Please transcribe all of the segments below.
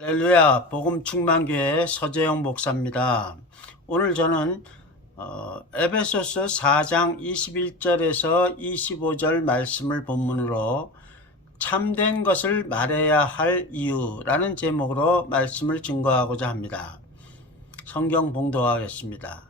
할렐루야, 복음충만교회 서재영 목사입니다. 오늘 저는 에베소서 4장 21절에서 25절 말씀을 본문으로 참된 것을 말해야 할 이유라는 제목으로 말씀을 증거하고자 합니다. 성경 봉독하겠습니다.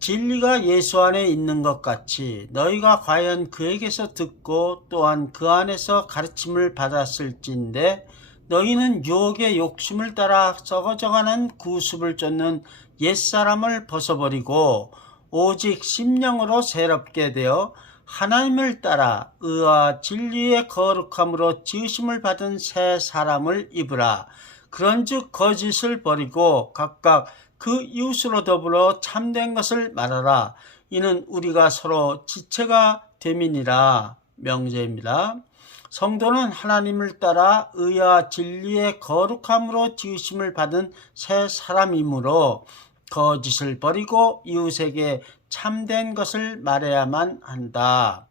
진리가 예수 안에 있는 것 같이 너희가 과연 그에게서 듣고 또한 그 안에서 가르침을 받았을진데 너희는 유혹의 욕심을 따라 썩어져가는 구습을 쫓는 옛사람을 벗어버리고 오직 심령으로 새롭게 되어 하나님을 따라 의와 진리의 거룩함으로 지으심을 받은 새 사람을 입으라. 그런즉 거짓을 버리고 각각 그 이웃으로 더불어 참된 것을 말하라. 이는 우리가 서로 지체가 됨이니라. 명제입니다. 성도는 하나님을 따라 의와 진리의 거룩함으로 지으심을 받은 새 사람이므로 거짓을 버리고 이웃에게 참된 것을 말해야만 한다.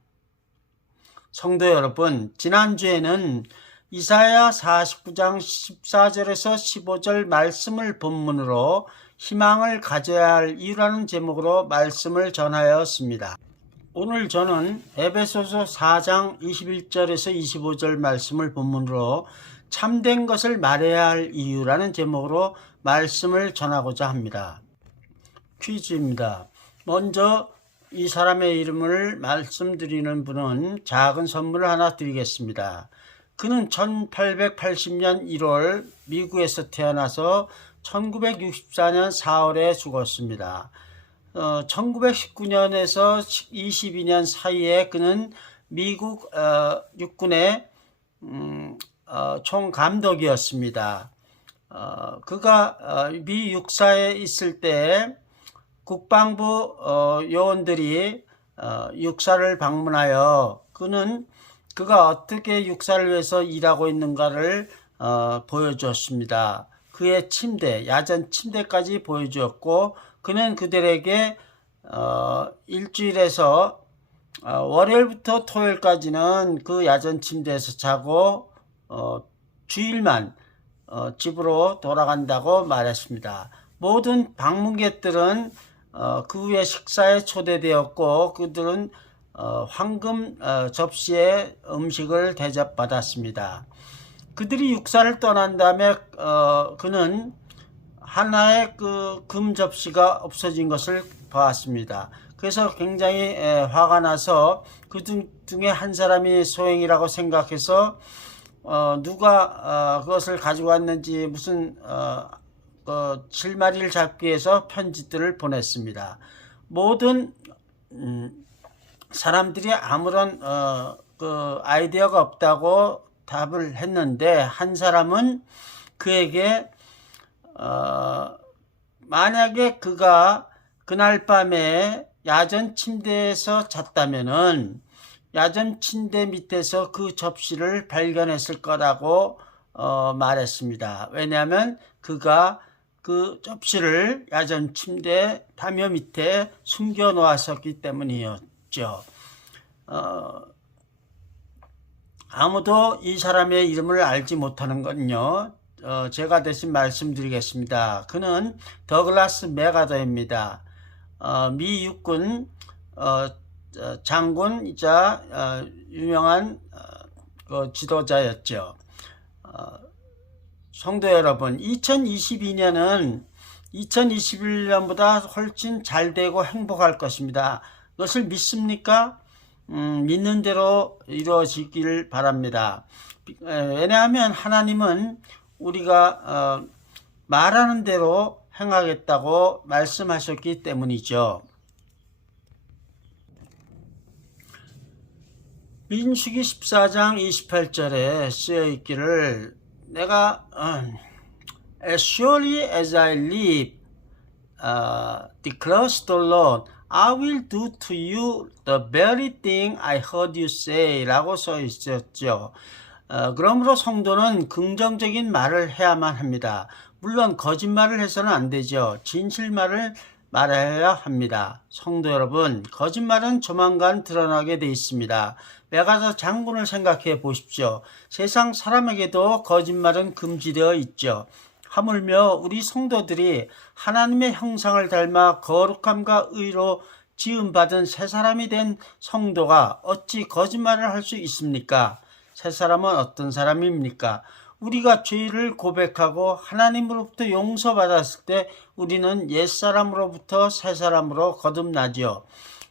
성도 여러분, 지난주에는 이사야 49장 14절에서 15절 말씀을 본문으로 희망을 가져야 할 이유라는 제목으로 말씀을 전하였습니다. 오늘 저는 에베소서 4장 21절에서 25절 말씀을 본문으로 참된 것을 말해야 할 이유라는 제목으로 말씀을 전하고자 합니다. 퀴즈입니다. 먼저 이 사람의 이름을 말씀드리는 분은 작은 선물을 하나 드리겠습니다. 그는 1880년 1월 미국에서 태어나서 1964년 4월에 죽었습니다. 1919년에서 22년 사이에 그는 미국 육군의 총감독이었습니다. 그가 미 육사에 있을 때 국방부 요원들이 육사를 방문하여 그가 어떻게 육사를 위해서 일하고 있는가를 보여주었습니다. 그의 침대, 야전 침대까지 보여주었고 그는 그들에게 일주일에서 월요일부터 토요일까지는 그 야전 침대에서 자고 주일만 집으로 돌아간다고 말했습니다. 모든 방문객들은 그 후에 식사에 초대되었고 그들은 황금 접시에 음식을 대접받았습니다. 그들이 육사를 떠난 다음에 그는 하나의 그 금 접시가 없어진 것을 보았습니다. 그래서 굉장히 화가 나서 그 중에 한 사람이 소행이라고 생각해서 누가 그것을 가지고 왔는지 무슨 실마리를 잡기 위해서 편지들을 보냈습니다. 모든 사람들이 아무런 그 아이디어가 없다고 답을 했는데 한 사람은 그에게 만약에 그가 그날 밤에 야전 침대에서 잤다면은 야전 침대 밑에서 그 접시를 발견했을 거라고 말했습니다. 왜냐하면 그가 그 접시를 야전 침대 담요 밑에 숨겨 놓았었기 때문이었죠. 아무도 이 사람의 이름을 알지 못하는 건요. 제가 대신 말씀드리겠습니다. 그는 더글라스 맥아더입니다. 미 육군 장군이자 유명한 지도자였죠. 성도 여러분, 2022년은 2021년보다 훨씬 잘되고 행복할 것입니다. 그것을 믿습니까? 믿는 대로 이루어지길 바랍니다. 왜냐하면 하나님은 우리가 말하는 대로 행하겠다고 말씀하셨기 때문이죠. 민수기 14장 28절에 쓰여 있기를 내가 As surely as I live, declares the Lord, I will do to you the very thing I heard you say 라고 써 있었죠. 그러므로 성도는 긍정적인 말을 해야만 합니다. 물론 거짓말을 해서는 안 되죠. 진실말을 말해야 합니다. 성도 여러분, 거짓말은 조만간 드러나게 돼 있습니다. 메가서 장군을 생각해 보십시오. 세상 사람에게도 거짓말은 금지되어 있죠. 하물며 우리 성도들이 하나님의 형상을 닮아 거룩함과 의로 지음받은 새 사람이 된 성도가 어찌 거짓말을 할 수 있습니까? 새 사람은 어떤 사람입니까? 우리가 죄를 고백하고 하나님으로부터 용서받았을 때 우리는 옛사람으로부터 새사람으로 거듭나지요.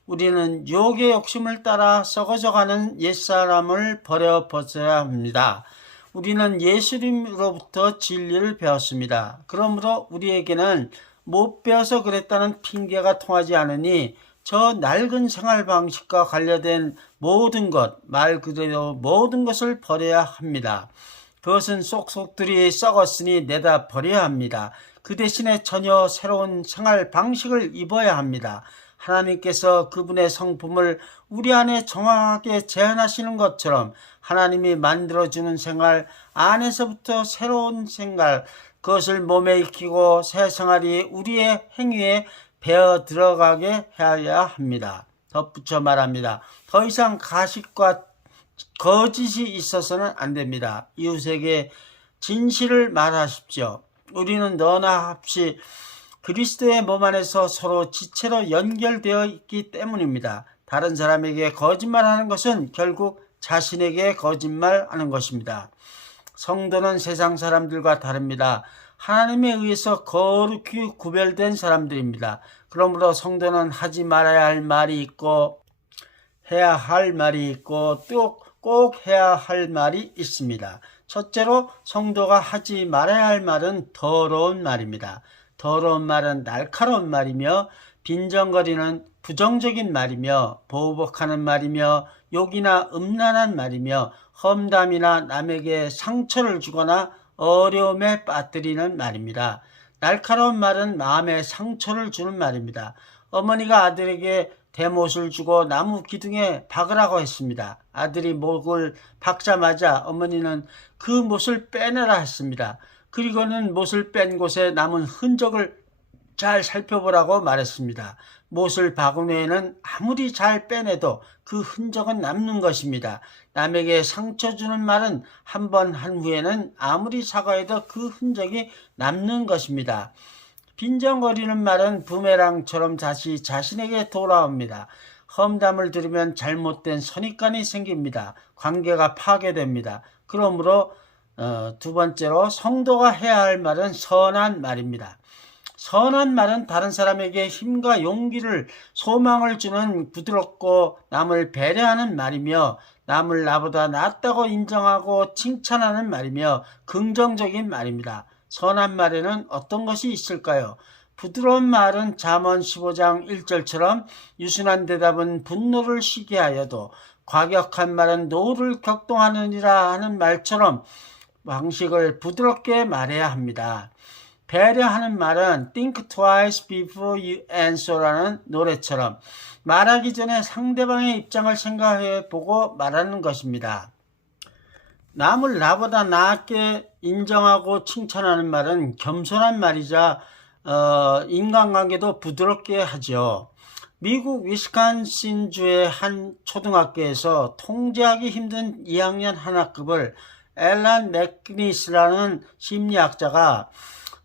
우리는 유혹의 욕심을 따라 썩어져가는 옛사람을 버려 벗어야 합니다. 우리는 예수님으로부터 진리를 배웠습니다. 그러므로 우리에게는 못 배워서 그랬다는 핑계가 통하지 않으니 저 낡은 생활 방식과 관련된 모든 것, 말 그대로 모든 것을 버려야 합니다. 그것은 쏙쏙들이 썩었으니 내다 버려야 합니다. 그 대신에 전혀 새로운 생활 방식을 입어야 합니다. 하나님께서 그분의 성품을 우리 안에 정확하게 제한하시는 것처럼 하나님이 만들어주는 생활 안에서부터 새로운 생활, 그것을 몸에 익히고 새 생활이 우리의 행위에 배어 들어가게 해야 합니다. 덧붙여 말합니다. 더 이상 가식과 거짓이 있어서는 안 됩니다. 이웃에게 진실을 말하십시오. 우리는 너나 합시 그리스도의 몸 안에서 서로 지체로 연결되어 있기 때문입니다. 다른 사람에게 거짓말하는 것은 결국 자신에게 거짓말하는 것입니다. 성도는 세상 사람들과 다릅니다. 하나님에 의해서 거룩히 구별된 사람들입니다. 그러므로 성도는 하지 말아야 할 말이 있고 해야 할 말이 있고 또 꼭 해야 할 말이 있습니다. 첫째로 성도가 하지 말아야 할 말은 더러운 말입니다. 더러운 말은 날카로운 말이며 빈정거리는 부정적인 말이며 보복하는 말이며 욕이나 음란한 말이며 험담이나 남에게 상처를 주거나 어려움에 빠뜨리는 말입니다. 날카로운 말은 마음에 상처를 주는 말입니다. 어머니가 아들에게 대못을 주고 나무 기둥에 박으라고 했습니다. 아들이 못을 박자마자 어머니는 그 못을 빼내라 했습니다. 그리고는 못을 뺀 곳에 남은 흔적을 잘 살펴보라고 말했습니다. 못을 박은 후에는 아무리 잘 빼내도 그 흔적은 남는 것입니다. 남에게 상처 주는 말은 한 번 한 후에는 아무리 사과해도 그 흔적이 남는 것입니다. 빈정거리는 말은 부메랑처럼 다시 자신에게 돌아옵니다. 험담을 들으면 잘못된 선입관이 생깁니다. 관계가 파괴됩니다. 그러므로 두 번째로 성도가 해야 할 말은 선한 말입니다. 선한 말은 다른 사람에게 힘과 용기를 소망을 주는 부드럽고 남을 배려하는 말이며 남을 나보다 낫다고 인정하고 칭찬하는 말이며 긍정적인 말입니다. 선한 말에는 어떤 것이 있을까요? 부드러운 말은 잠언 15장 1절처럼 유순한 대답은 분노를 쉬게 하여도 과격한 말은 노를 격동하느니라 하는 말처럼 방식을 부드럽게 말해야 합니다. 배려하는 말은 Think twice before you answer라는 노래처럼 말하기 전에 상대방의 입장을 생각해 보고 말하는 것입니다. 남을 나보다 나게 인정하고 칭찬하는 말은 겸손한 말이자 인간관계도 부드럽게 하죠. 미국 위스콘신주의 한 초등학교에서 통제하기 힘든 2학년 한 학급을 앨런 맥니스라는 심리학자가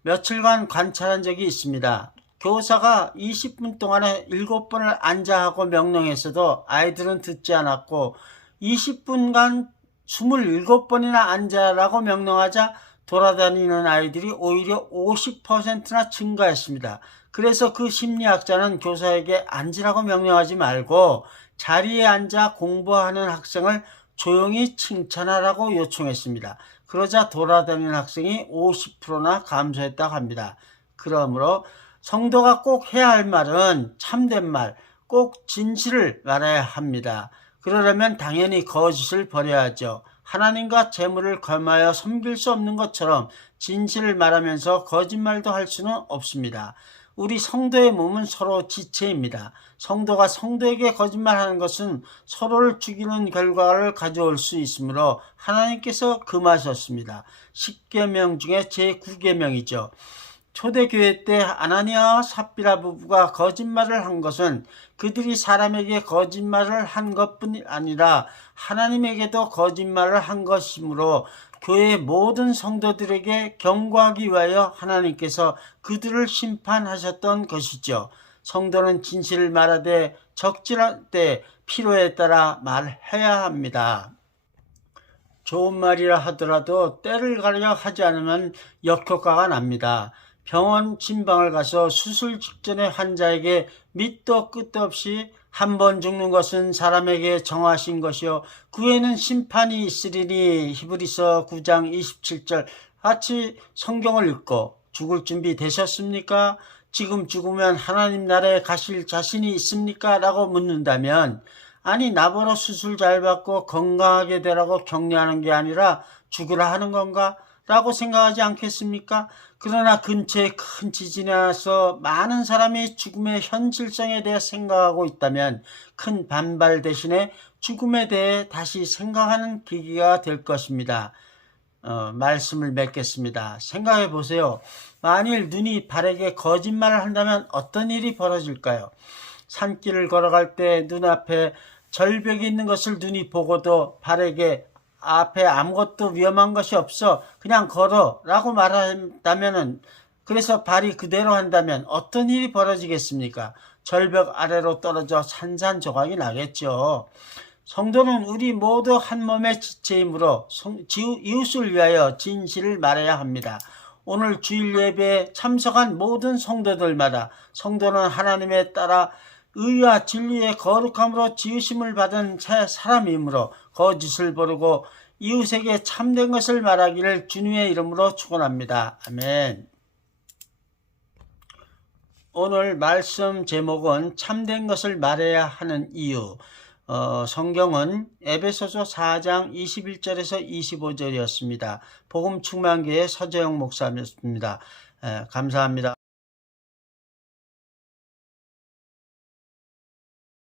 며칠간 관찰한 적이 있습니다. 교사가 20분 동안에 7번을 앉아 하고 명령했어도 아이들은 듣지 않았고 20분간 27번이나 앉아라고 명령하자 돌아다니는 아이들이 오히려 50%나 증가했습니다. 그래서 그 심리학자는 교사에게 앉으라고 명령하지 말고 자리에 앉아 공부하는 학생을 조용히 칭찬하라고 요청했습니다. 그러자 돌아다니는 학생이 50%나 감소했다고 합니다. 그러므로 성도가 꼭 해야 할 말은 참된 말, 꼭 진실을 말해야 합니다. 그러려면 당연히 거짓을 버려야죠. 하나님과 재물을 겸하여 섬길 수 없는 것처럼 진실을 말하면서 거짓말도 할 수는 없습니다. 우리 성도의 몸은 서로 지체입니다. 성도가 성도에게 거짓말하는 것은 서로를 죽이는 결과를 가져올 수 있으므로 하나님께서 금하셨습니다. 10계명 중에 제9계명이죠. 초대교회 때 아나니아와 삽비라 부부가 거짓말을 한 것은 그들이 사람에게 거짓말을 한 것뿐이 아니라 하나님에게도 거짓말을 한 것이므로 교회의 모든 성도들에게 경고하기 위하여 하나님께서 그들을 심판하셨던 것이죠. 성도는 진실을 말하되 적절할 때 필요에 따라 말해야 합니다. 좋은 말이라 하더라도 때를 가려 하지 않으면 역효과가 납니다. 병원 진방을 가서 수술 직전에 환자에게 밑도 끝도 없이 한 번 죽는 것은 사람에게 정하신 것이요 그 후에는 심판이 있으리니 히브리서 9장 27절 같이 성경을 읽고 죽을 준비 되셨습니까? 지금 죽으면 하나님 나라에 가실 자신이 있습니까? 라고 묻는다면 아니 나보러 수술 잘 받고 건강하게 되라고 격려하는 게 아니라 죽으라 하는 건가? 라고 생각하지 않겠습니까? 그러나 근처에 큰 지진이 나서 많은 사람이 죽음의 현실성에 대해 생각하고 있다면 큰 반발 대신에 죽음에 대해 다시 생각하는 계기가 될 것입니다. 말씀을 맺겠습니다. 생각해 보세요. 만일 눈이 발에게 거짓말을 한다면 어떤 일이 벌어질까요? 산길을 걸어갈 때 눈앞에 절벽이 있는 것을 눈이 보고도 발에게 앞에 아무것도 위험한 것이 없어 그냥 걸어 라고 말한다면 그래서 발이 그대로 한다면 어떤 일이 벌어지겠습니까? 절벽 아래로 떨어져 산산조각이 나겠죠. 성도는 우리 모두 한 몸의 지체이므로 이웃을 위하여 진실을 말해야 합니다. 오늘 주일 예배에 참석한 모든 성도들마다 성도는 하나님에 따라 의와 진리의 거룩함으로 지으심을 받은 새 사람이므로 거짓을 버리고 이웃에게 참된 것을 말하기를 주님의 이름으로 축원합니다. 아멘. 오늘 말씀 제목은 참된 것을 말해야 하는 이유. 성경은 에베소서 4장 21절에서 25절이었습니다. 복음 충만교회 서재영 목사님이었습니다. 감사합니다.